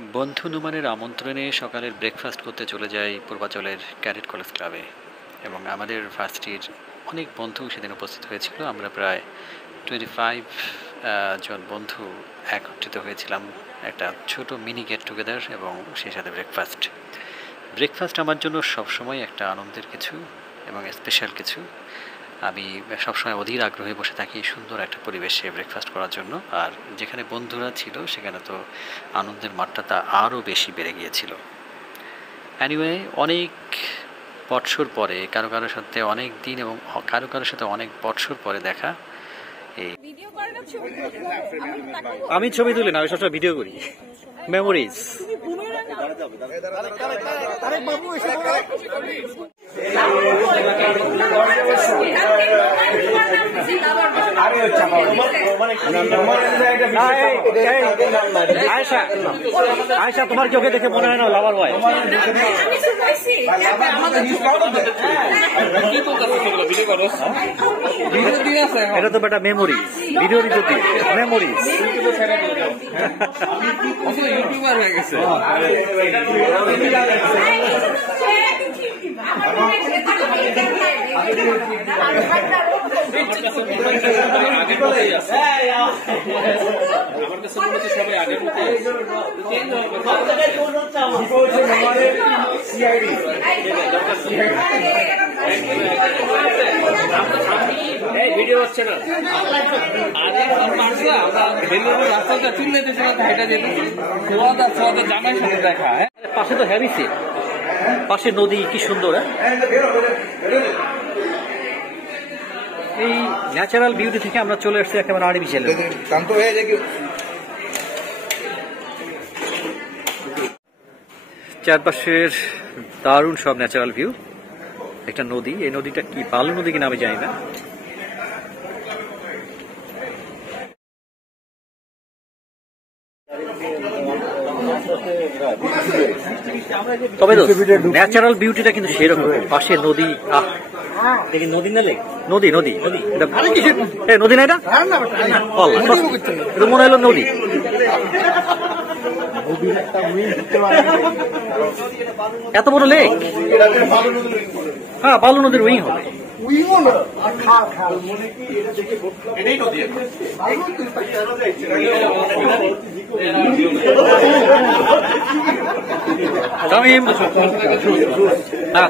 বন্ধু নুমানের আমন্ত্রণে সকালের ব্রেকফাস্ট করতে চলে যাই পূর্বাচলের ক্যাডেট কলেজ ক্লাবে এবং আমাদের ভার্সিটির অনেক বন্ধু সেদিন উপস্থিত হয়েছিল। আমরা প্রায় 25 জন বন্ধু একত্রিত হয়েছিলাম একটা ছোট মিনি গেট টুগেদার এবং সেই সাথে ব্রেকফাস্ট আমার জন্য সবসময় একটা আনন্দের কিছু এবং স্পেশাল কিছু। আমি সবসময় অধীর আগ্রহে বসে থাকি সুন্দর একটা পরিবেশে ব্রেকফাস্ট করার জন্য, আর যেখানে বন্ধুরা ছিল সেখানে তো আনন্দের মাত্রাটা আরও বেশি বেড়ে গিয়েছিল। অ্যানিওয়ে, অনেক বৎসর পরে কারোর সাথে অনেক দিন এবং কারোর সাথে অনেক বৎসর পরে দেখা। এই আমি ছবি তুলি না, আমি সবসময় ভিডিও করি, মেমোরিজ। আয়শা, তোমার চোখে দেখে মনে হয় না লাভার বয়? এটা তো বেটা মেমোরিজ, ভিডিও যদি মেমোরিজ। ইউটিউবার হয়ে গেছে। ভিডিও হচ্ছে না, রাস্তাটা চুল হেঁটে যেতেছি, জামাই সাথে দেখা। পাশে তো হ্যাভি সিট, পাশে নদী, কি সুন্দর। এই ন্যাচারাল বিউটি থেকে আমরা চলে আসছি একেবারে আর্টিফিশিয়াল। চারপাশের দারুণ সব ন্যাচারাল ভিউ। একটা নদী, এই নদীটা কি বালু নদী কিনা আমি জানি না। তবে ন্যাচারাল বিউটিটা কিন্তু সেরকম, পাশে নদী। দেখি নদী না, নদী নদী নদী না, এটা মনে হলো নদী। এত বড় লেক? হ্যাঁ, বালু নদীর উইং হবে।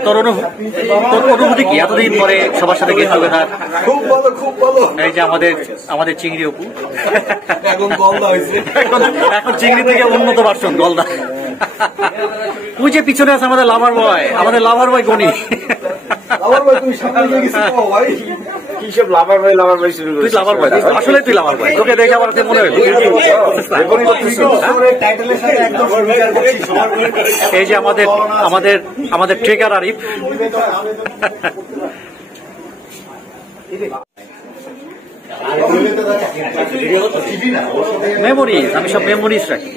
তোর অনুভূতি কি এতদিন পরে সবার সাথে গেট টুগেদার? খুব ভালো, খুব ভালো। এই যে আমাদের চিংড়ি অপু এখন গলদা হয়েছে, এখন চিংড়ি থেকে উন্নত ভার্সন গলদা। ওই যে পিছনে আছে আমাদের লাভার বয় গনি। আসলে তুই লাভার বয়, তোকে দেখে আমার মনে হয়। এই যে আমাদের ট্রেকার আরিফ। মেমোরিজ, আমি সব মেমোরিজ রাখি।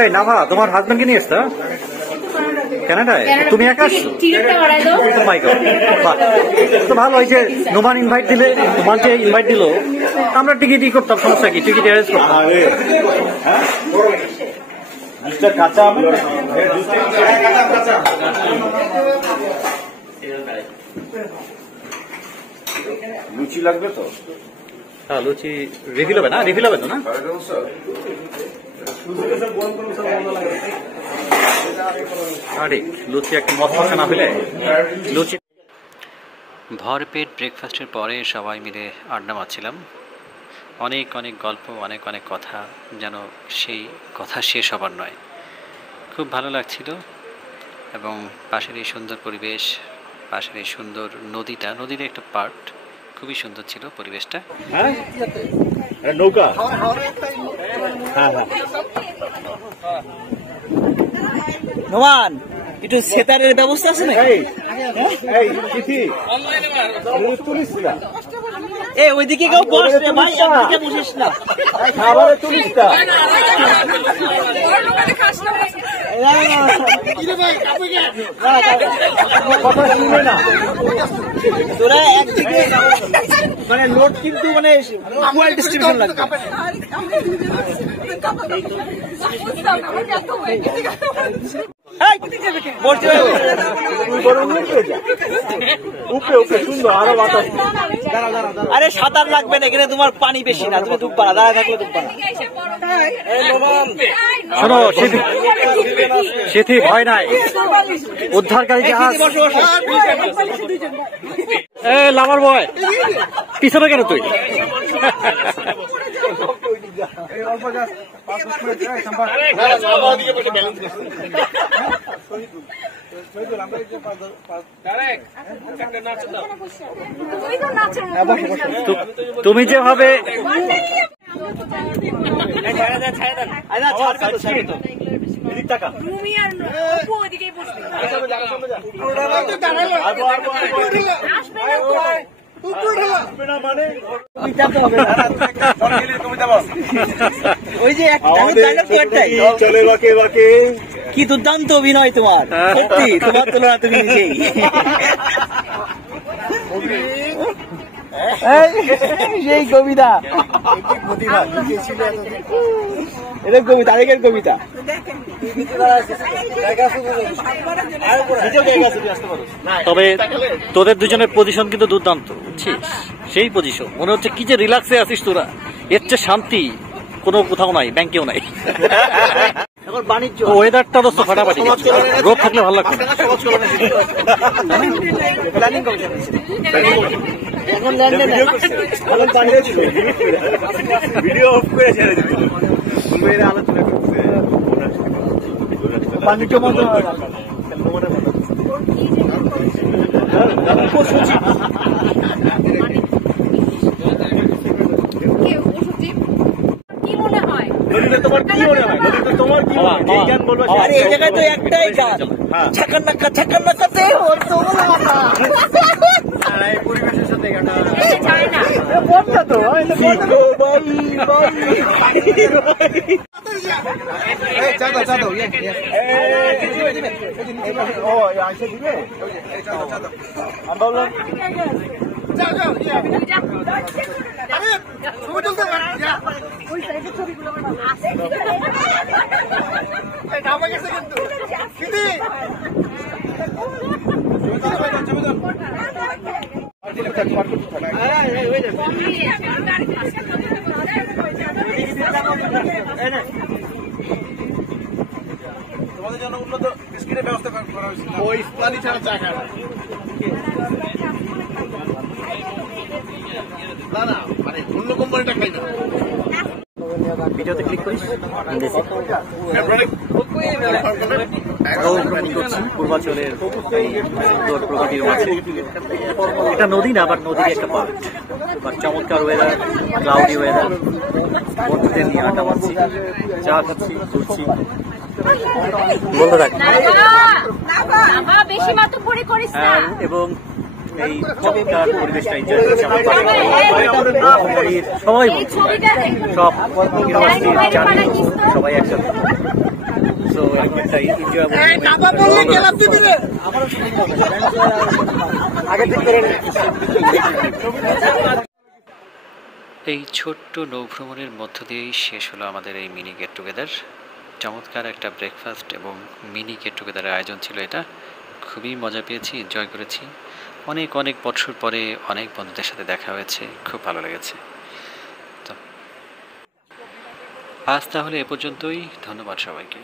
এই নাভা, তোমার হাজবেন্ডকে নিয়ে এসছো কানাডায়? তুমি একা আসছো? তো ভালো হয়েছে, নোমান ইনভাইট দিলে, নোমানকে ইনভাইট দিল, আমরা টিকিটই করতাম, সমস্যা কি, টিকিট অ্যারেঞ্জ করতাম। লুচি লাগবে তো? হ্যাঁ, লুচি রিভিল হবে না? রিভিল হবে তো না? লুচি একটা মশলা না হলে লুচি। ভরপেট ব্রেকফাস্টের পরে সবাই মিলে আড্ডা মারছিলাম। অনেক গল্প, অনেক কথা, যেন সেই কথা শেষ হবার নয়। খুব ভালো লাগছিল এবং পাশের এই সুন্দর পরিবেশ, পাশের এই সুন্দর নদীর একটা পার্ট, খুবই সুন্দর ছিল পরিবেশটা। নৌকা, নোমান, একটু সেতারের ব্যবস্থা আছে না? এ ওইদিকে কেউ বস রে ভাই, একদিকে বসিস না। খাবারের টুরিস্টটা কথা শুনে না। তোরা একদিকে মানে লোড কিন্তু মানে ইকুয়াল ডিস্ট্রিবিউশন লাগবে। এই, বসতে হবে। উপরে উপরে সুন্দর আরো বাতাস। আরে সাঁতার লাগবে না, এখানে তোমার পানি বেশি না, তুমি ডুববা না, দাঁড়া থাকলে ডুববা না। শোনো সেথি ভয় নাই, উদ্ধারকারী জাহাজ। এ লাভার বয়, পিছনে কেন তুই? তুমি যেভাবে ওই যে চলে বাকে বাকে। কি দুর্দান্ত অভিনয় তোমার, সত্যি তোমার তুলনা তুমি নিজেই। সেই কবিতা, এটা কবিতা, আরেকের কবিতা। তবে তোদের দুজনের পজিশন কিন্তু দুর্দান্ত, বুঝছিস? সেই পজিশন মনে হচ্ছে কি যে রিল্যাক্সে আছিস তোরা, এর চেয়ে শান্তি কোনো কোথাও নাই, ব্যাংকেও নাই। এখন বাণিজ্য ওয়েদারটা তো ফাটাফাটি, রোদ থাকলে ভালো লাগতো। প্ল্যানিং করছে এখন ল্যান্ডে ভিডিও অফ করে ছেড়ে দিত। মুম্বাইয়ের আলোচনা করছে বাণিজ্য মন্ত্রণালয়। কি মনে হয়? নদীতে তোমার কি মনে হয়? নদীতে তোমার কি মনে হয়? এই গান বলবো। আরে এই জায়গায় তো একটাই গান, ছাকান নাকাতে হতো না। পরিবেশের সাথে গানটা যায় না। বলটা তো তোমাদের জন্য উন্নত বিস্কিটের ব্যবস্থা করা হয়েছে। ওই পানি ছাড়া চা খায় না, না মানে অন্য কোম্পানিটা খাই না। ভিডিওতে ক্লিক করিস। পূর্বাঞ্চলের সুন্দর প্রকৃতির মাঝে এটা নদী না, আবার নদীর একটা পার্ট, আবার চমৎকার ওয়েদার, ক্লাউডি ওয়েদার, বন্ধুদের নিয়ে আড্ডা মারছি, চা খাচ্ছি, ঘুরছি। বলতে থাক। বেশি মাত্র করে করিস না। এবং এই চমৎকার পরিবেশটা এনজয় করছি আমার বাড়ির সবাই, সব ইউনিভার্সিটির সবাই একসাথে। সো একটা এই ছোট্ট নৌভ্রমণের মধ্য দিয়েই শেষ হলো আমাদের এই মিনি গেট টুগেদার। চমৎকার একটা ব্রেকফাস্ট এবং মিনি গেট টুগেদারের আয়োজন ছিল এটা। খুবই মজা পেয়েছি, এনজয় করেছি। অনেক অনেক বছর পরে অনেক বন্ধুদের সাথে দেখা হয়েছে, খুব ভালো লেগেছে। তো আজ তাহলে এ পর্যন্তই, ধন্যবাদ সবাইকে।